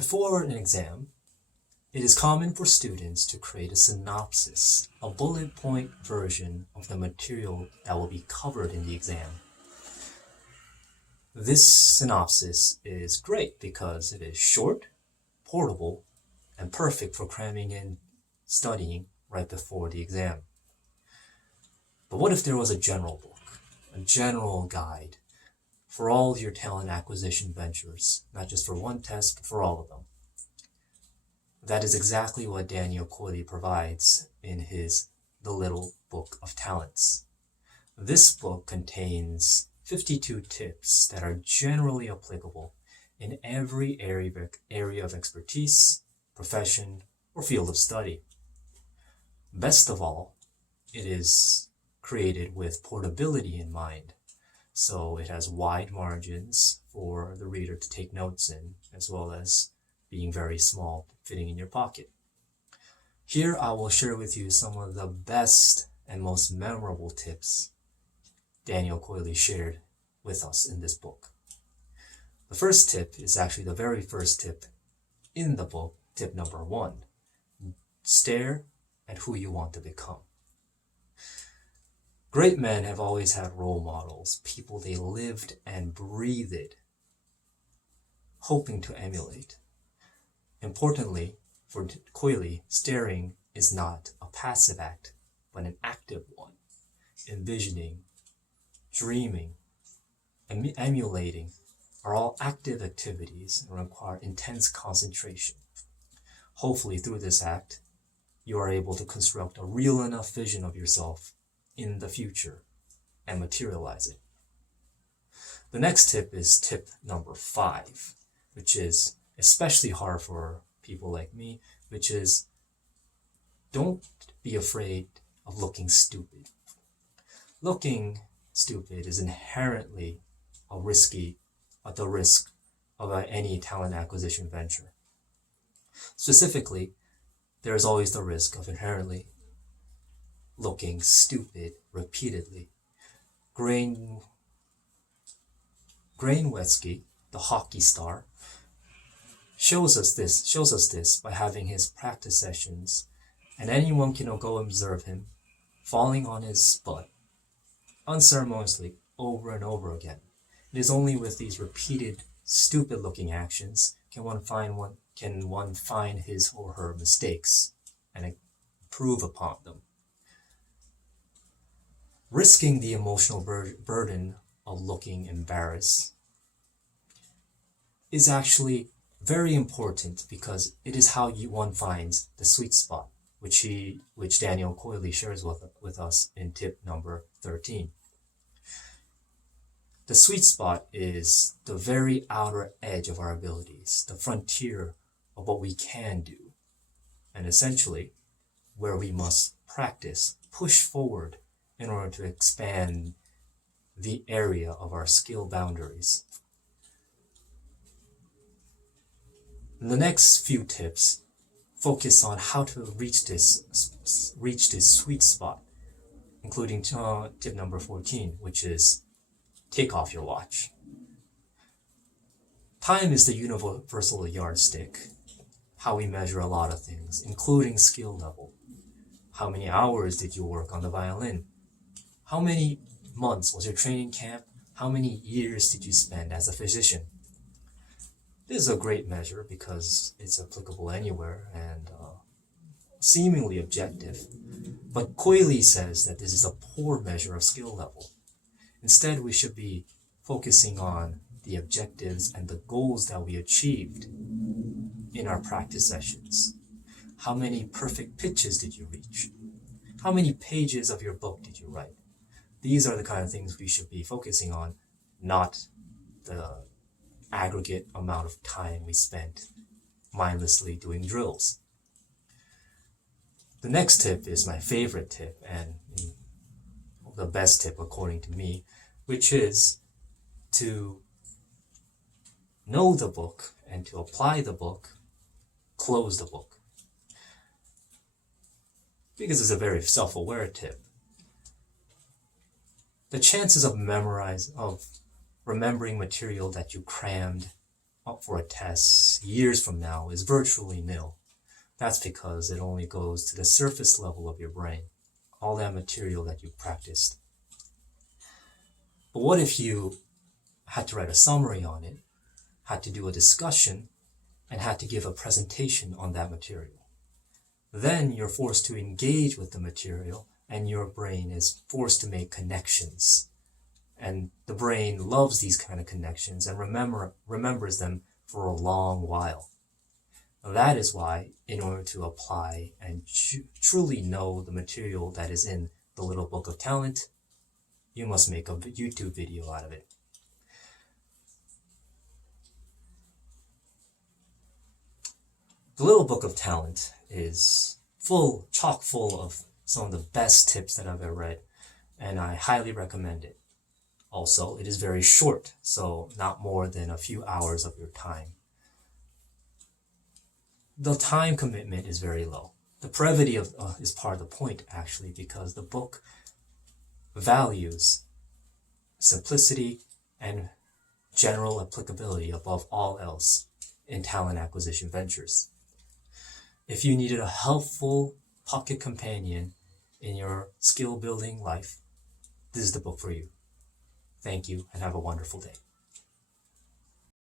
Before an exam, it is common for students to create a synopsis, a bullet point version of the material that will be covered in the exam. This synopsis is great because it is short, portable, and perfect for cramming in studying right before the exam. But what if there was a general book, a general guide for all your talent acquisition ventures, not just for one test, but for all of them? That is exactly what Daniel Coyle provides in his The Little Book of Talents. This book contains 52 tips that are generally applicable in every area of expertise, profession, or field of study. Best of all, it is created with portability in mind, so it has wide margins for the reader to take notes in, as well as being very small, fitting in your pocket. Here I will share with you some of the best and most memorable tips Daniel Coyle shared with us in this book. The first tip is actually the very first tip in the book, tip number 1. Stare at who you want to become. Great men have always had role models, people they lived and breathed, hoping to emulate. Importantly, for Coyle, staring is not a passive act, but an active one. Envisioning, dreaming, and emulating are all active activities and require intense concentration. Hopefully, through this act, you are able to construct a real enough vision of yourself in the future and materialize it. The next tip is tip number 5, which is especially hard for people like me, which is don't be afraid of looking stupid. Looking stupid is inherently at the risk of any talent acquisition venture. Specifically, there is always the risk of inherently looking stupid repeatedly. Graham Wetsky, the hockey star, shows us this by having his practice sessions, and anyone can go observe him falling on his butt unceremoniously over and over again. It is only with these repeated stupid-looking actions can one find his or her mistakes and improve upon them. Risking the emotional burden of looking embarrassed is actually very important because it is how one finds the sweet spot, which Daniel Coyle shares with us in tip number 13. The sweet spot is the very outer edge of our abilities, the frontier of what we can do, and essentially where we must practice, push forward in order to expand the area of our skill boundaries. The next few tips focus on how to reach this sweet spot, including tip number 14, which is take off your watch. Time is the universal yardstick, how we measure a lot of things, including skill level. How many hours did you work on the violin? How many months was your training camp? How many years did you spend as a physician? This is a great measure because it's applicable anywhere and seemingly objective. But Coyle says that this is a poor measure of skill level. Instead, we should be focusing on the objectives and the goals that we achieved in our practice sessions. How many perfect pitches did you reach? How many pages of your book did you write? These are the kind of things we should be focusing on, not the aggregate amount of time we spent mindlessly doing drills. The next tip is my favorite tip and the best tip according to me, which is to know the book and to apply the book, close the book. Because it's a very self-aware tip. The chances of remembering material that you crammed up for a test years from now is virtually nil. That's because it only goes to the surface level of your brain, all that material that you practiced. But what if you had to write a summary on it, had to do a discussion, and had to give a presentation on that material? Then you're forced to engage with the material, and your brain is forced to make connections. And the brain loves these kind of connections and remembers them for a long while. That is why, in order to apply and truly know the material that is in the Little Book of Talent, you must make a YouTube video out of it. The Little Book of Talent is chock full of some of the best tips that I've ever read, and I highly recommend it. Also, it is very short, so not more than a few hours of your time. The time commitment is very low. The brevity is part of the point, actually, because the book values simplicity and general applicability above all else in talent acquisition ventures. If you needed a helpful pocket companion in your skill building life, this is the book for you. Thank you and have a wonderful day.